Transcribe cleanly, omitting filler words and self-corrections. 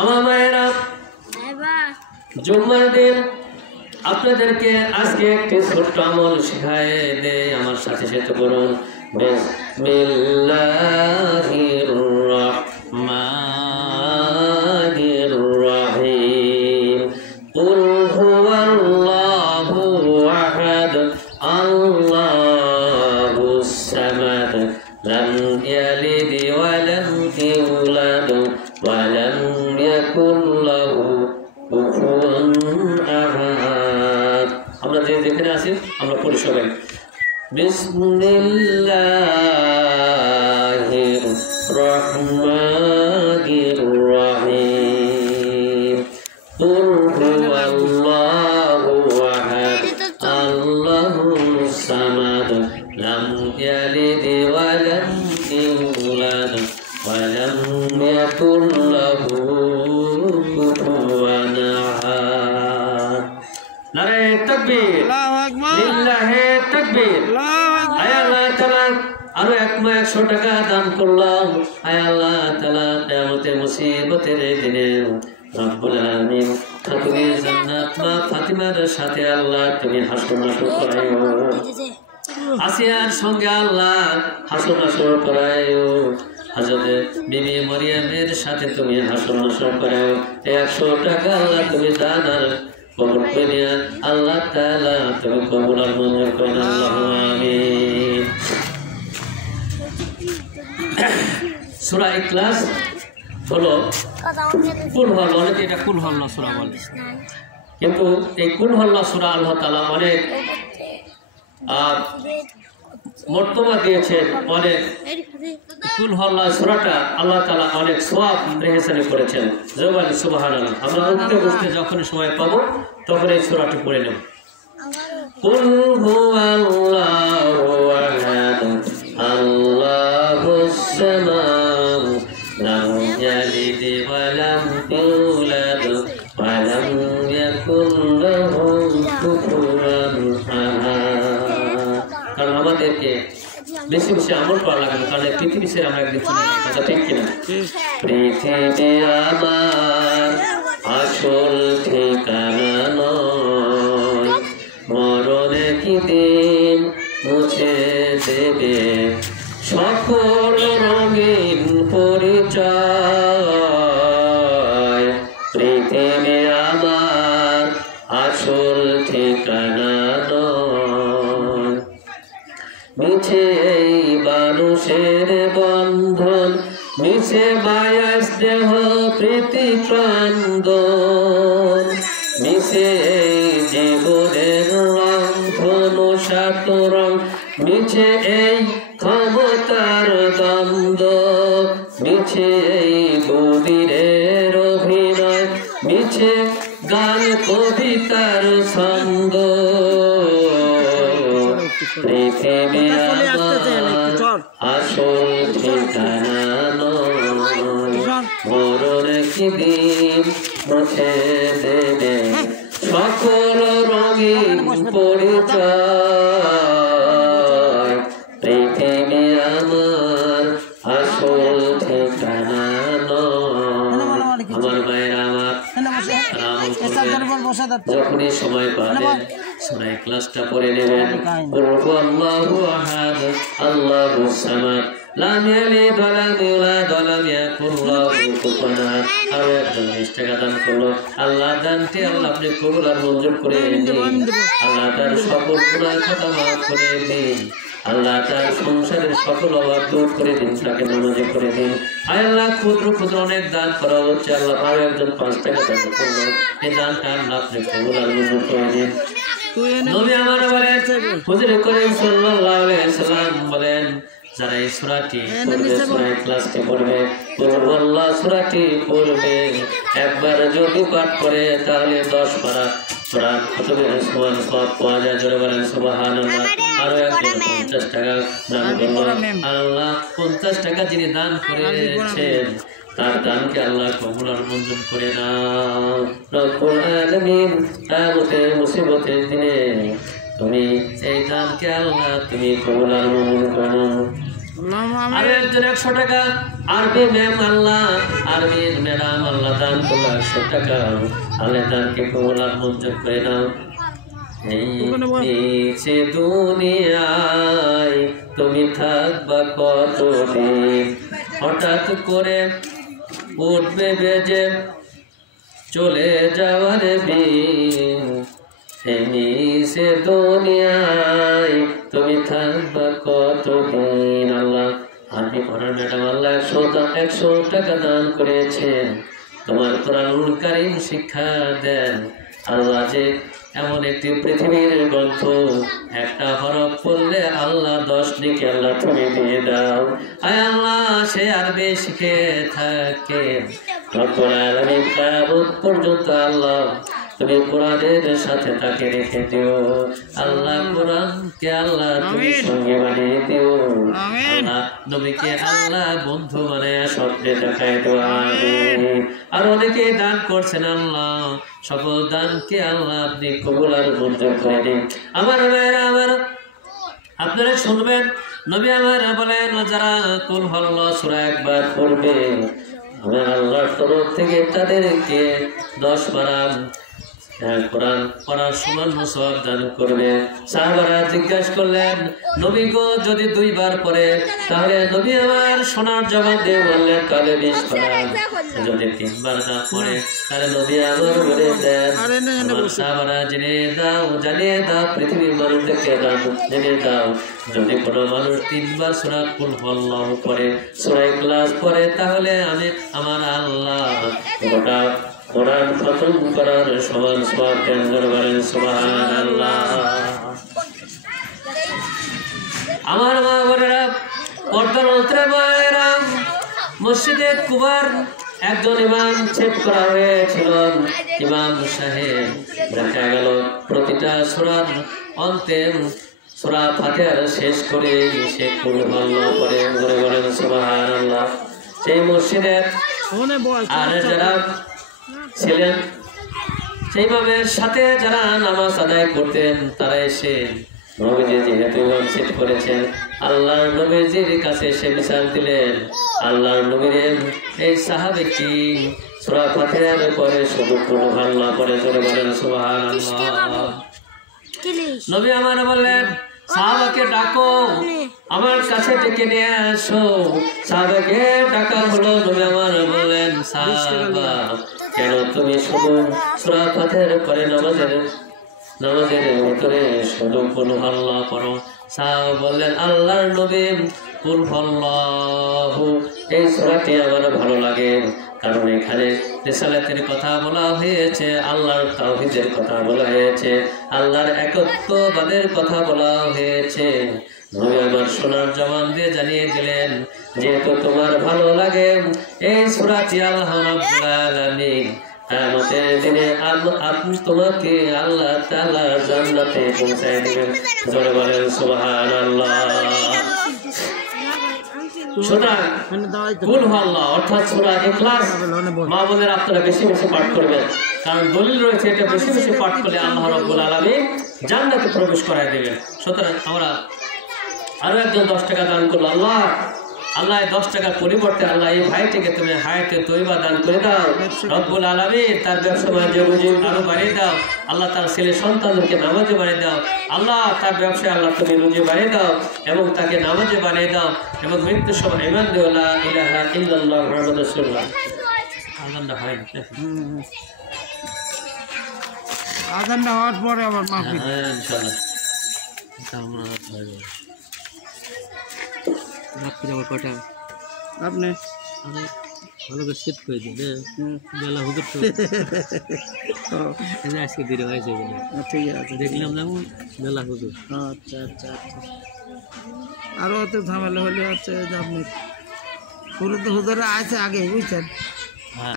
আমার মায়েরা, জুম্মার দিন আপনাদেরকে আজকে একটি ছোট্ট আমল শিখায় দেয়। আমার সাথে সাথে বলুন বিসমিল্লাহির রাহমানির রাহিম। কুল হুয়াল্লাহু আহাদ আল্লাহুস সামাদ লাম ইয়ালিদ ওয়া লাম ইউলাদ ওয়া লাম ইয়াকুল লাহু কুফুয়ান আহাদ। আমরা যেখানে আছি আমরা পড়ি সবাই বিসমিল্লাহির রহমানির রহিম। কুল হুয়াল্লাহু আহাদ আল্লাহুস সামাদ লাম ইয়ালিদ ওয়া লাম ইউলাদ ওয়া লাম ইয়াকুল লাহু কুফুয়ান আহাদ। নারে তাকবীর, আল্লাহু আকবার, লিল্লাহি তাকবীর। আয় আল্লাহ তাআলা আরো 100 টাকা দান করলাম। আয় আল্লাহ তাআলা কিয়ামতের মুসিবতের দিনে রব্বুল আলামিন তুমি জান্নাত মা ফাতিমার সাথে আল্লাহ তুমি হাসর নাসর করাইও। আসিয়ার সঙ্গে আল্লাহ হাসর নাসর করাইও। হযরত বিবি মরিয়মের সাথে তুমি হাসর নাসর করাইও। 100 টাকা আল্লাহ তুমি দান আর কবুল করে আল্লাহ তাআলা তুমি কবুল আর মঞ্জুর করেন। আল্লাহুম্মা আমিন। সূরা ইখলাস হলো কুল হল, অনেকে এটা কুল হল্লা সূরা বলে, কিন্তু এই কুল হল্লা সূরা আল্লাহ তাআলা অনেক মর্তবা দিয়েছেন। অনেক কুল হল্লা সূরাটা আল্লাহ তাআলা অনেক সওয়াব রেহেসানি করেছেন। জবান সুবহানাল্লাহ। আমরা উঠতে বসতে যখন সময় পাবো তখন এই সূরাটি পড়ে নেব। কুল হুয়াল্লাহু আহাদ আল্লাহুস সামাদ লাম ইয়ালিদ ওয়া লাম ইউলাদ ওয়া লাম ইয়াকুল লাহু কুফুয়ান আহাদ। কারণ আমাদেরকে বেশি বেশি আমল করা লাগবে, কারণ পৃথিবী ছেড়ে আমরা একদিন চলে যাবো। কথা ঠিক কিনা? পৃথিবী আমার আসল ঠিকানা নয়, মরণে কি দিন মুছে দেবে সকল রঙিন পরিচয়। পৃথিবী আমার আসল ঠিকানা নয়, মিছে এই মানুষের বন্ধন, মিছে মায়া স্নেহ প্রীতি ক্রন্দন, মিছে এই জীবনের রং ধনু সাতরং, মিছে এই ক্ষমতার দ্বন্দ্ব, মিছে এই বুদিরের অভিনয়, মিছে গান কবিতার ছন্দ। পৃথিবী আমার আসল ঠিকানা নয়, মরণে কি দিন মুছে দেবে সকল রঙিন পরিচয়। পৃথিবী আমার আসল ঠিকানা নয়। আমার মায়েরা আমার যখনই সময় পাবেন সূরা ইখলাসটা পড়ে নেবেন। কুল হুয়াল্লাহু আহাদ আল্লাহুস সামাদ লাম ইয়ালিদ ওয়া লাম ইউলাদ ওয়া লাম ইয়াকুল লাহু কুফুয়ান আহাদ। আর একজন 20 টাকা দান করলো। আল্লাহ দানটি আল্লাহ আপনি কবুল আর মঞ্জুর করে দিন। আল্লাহ তার সকল গুনাহ খাতা মাফ করে দিন। আল্লাহ তার সংসারের সকল অভাব দূর করে দিন, তাকে নামাজি করে দিন। আয় আল্লাহ ক্ষুদ্র ক্ষুদ্র অনেক দান করা হচ্ছে, আল্লাহ আরো একজন 5 টাকা দান করলো। এই দানটা আল্লাহ আপনি কবুল আর মঞ্জুর করে দিন। নবী আমার বলেন, হুজুর করিম সাল্লাল্লাহু আলাইহি ওয়াসাল্লাম বলেন, যারা এই সূরাটি পড়বে, সূরা ইখলাসটি পড়বে, কুল হুয়াল্লাহ সূরাটি পড়বে, একবার যদি পাঠ করে তাহলে 10 পারা সূরা খতমের সওয়াব পাওয়া যায়। জোরে বলেন সুবহানাল্লাহ। আরো একজন 50 টাকা দান করলো। আল্লাহ 50 টাকা যিনি দান করেছেন তার দানকে আল্লাহ কবুল আর মঞ্জুর করে নাও। রব্বুল আলামিন কিয়ামতের মুসিবতের দিনে তুমি এই দানকে আল্লাহ তুমি কবুল আর মঞ্জুর করো। আরো একজন 100 টাকা আরবি ম্যাম আল্লাহ আরবির ম্যাডাম আল্লাহ দান করলো 100 টাকা আল্লাহ দানকে কবুল আর মঞ্জুর করে দাও। নিচে দুনিয়ায় তুমি থাকবা কতদিন, হঠাৎ করে উঠবে বেজে চলে যাওয়ার দিন। নিচে দুনিয়ায় তুমি থাকবা কতদিন। আল্লাহ আপনি পড়ার ম্যাডাম আল্লাহ 100 টাকা দান করেছেন, তোমার কোরআনুল কারীম শিক্ষা দেন। আল্লাহ যে এমন একটি পৃথিবীর গ্রন্থ, একটা হরফ পড়লে আল্লাহ 10 নেকি আল্লাহ তুমি দিয়ে দাও। আয় আল্লাহ সে আরবি শিখে থাকে রব্বুল আলামিন কিয়ামত পর্যন্ত আল্লাহ তুমি কোরআনের সাথে তাকে রেখে দিও। আল্লাহ কোরআনকে আল্লাহ তুমি সঙ্গে বানিয়ে দিও। আল্লাহ নবীকে আল্লাহ বন্ধু বানায় স্বপ্নে দেখায় দিও। আমিন। আর অনেকে দান করছেন আল্লাহ, সকল দানকে আল্লাহ আপনি কবুল আর মঞ্জুর করে দিন। আমার ভাইরা আমার আপনারা শুনবেন, নবী আমার বলেন যারা কুল হুয়াল্লাহ সূরা একবার পড়বে আমার আল্লাহর তরফ থেকে তাদেরকে 10 পারা কোরআন পড়ার সমান সওয়াব দান করবে। সাহাবারা জিজ্ঞাসা করলেন নবী গো যদি 2 বার পড়ে তাহলে নবী আমার সোনার জবাব দিয়ে বললেন তাহলে 20 পারা, যদি 3 বার না পড়ে তাহলে নবী আমার বলে দেন আমার সাহাবারা জানিয়ে দাও পৃথিবীর মানুষদেরকে জেনে দাও যদি কোনো মানুষ 3 বার সূরা কুল হুয়াল্লাহু পড়ে সূরা ইখলাস পড়ে তাহলে আমি আমার আল্লাহ গোটা কোরআন খতম করার সমান সওয়াব দান করবেন। সুবহানাল্লাহ। আমার মা বোনেরা পর্দার অন্তরে মায়েরা মসজিদে কুবার একজন ইমাম সেট করা হয়েছিল। ইমাম সাহেব দেখা গেল প্রতিটা সূরার অন্তে সূরা ফাতিহার শেষ করে সে কুল হুয়াল্লাহু পড়ে বলেন সুবহানাল্লাহ। সেই মসজিদের আর যারা ছিলেন সেইভাবে সাথে যারা নামাজ আদায় করতেন তারা এসে নবীজি যেহেতু ইমাম সেট করেছেন আল্লাহর নবীজির কাছে এসে বিচার দিলেন আল্লাহর নবীর এই সাহাবীটি সূরা ফাতিহার পরে শুধু কুল হুয়াল্লাহু পড়ে বলেন সুবহানাল্লাহ। নবী আমার বললেন সাহাবাকে ডাকো, আমার কাছে ডেকে নিয়ে আসো। সাহাবাকে ডাকা হলো। নবী আমার বললেন সাহাবা কেন তুমি শুধু সূরা ফাতিহার পরে নামাজের ভিতরে শুধু কুল হুয়াল্লাহু পড়ো? সাহাবা বললেন আল্লাহর নবী কুল হুয়াল্লাহু এই সূরাটি আমার ভালো লাগে, কারণ এখানে রিসালাতের কথা বলা হয়েছে, আল্লাহর তাওহীদের কথা বলা হয়েছে, আল্লাহর একত্ববাদের কথা বলা হয়েছে। নবী আমার সোনার জবান দিয়ে জানিয়ে দিলেন যেহেতু তোমার ভালো লাগে এই সূরাটি আল্লাহ রাব্বুল আলামিন কিয়ামতের দিনে আপনি তোমাকে আল্লাহ তাআলা জান্নাতে পৌঁছায় দিবেন। জোরে বলেন সুবহানাল্লাহ। কুল হুয়াল্লাহু অর্থাৎ সূরা ইখলাস মা বোনেরা আপনারা বেশি বেশি পাঠ করবেন, কারণ দলিল রয়েছে এটা বেশি বেশি পাঠ করলে আল্লাহ রাব্বুল আলামিন জান্নাতে প্রবেশ করায় দিবেন। সুতরাং আমরা আরো একজন 10 টাকা দান করলো। আল্লাহ 10 টাকার পরিবর্তে আল্লাহ এই ভাইটিকে তুমি হায়াতে তৈবা দান করে দাও রব্বুল আলামিন, তার ব্যবসা বাণিজ্য রুজি আরো বাড়িয়ে দাও। আল্লাহ তার ছেলে সন্তানদেরকে নামাজে বানিয়ে দাও। আল্লাহ তার ব্যবসায় আল্লাহ তুমি রুজি বাড়িয়ে দাও এবং তাকে নামাজে বানিয়ে দাও এবং মৃত্যুর সময় ঈমান দিও লা ইলাহা ইল্লাল্লাহ মুহাম্মাদুর রাসূলুল্লাহ। আযানটা হয় না, আযানটা হওয়ার পরে আবার মাহফিল ইনশাআল্লাহ আমরা রাত্রি আবার কটা আপনি ভালো করে সেট করে দিন বেলা হুজুর তো আজকে দেরি হয়েছে ঠিক আছে দেখলাম না বেলা হুজুর। আচ্ছা আচ্ছা আচ্ছা আরও তো ঝামেলা হলে হচ্ছে যে আপনি হুজুরে আছে আগে বুঝছেন।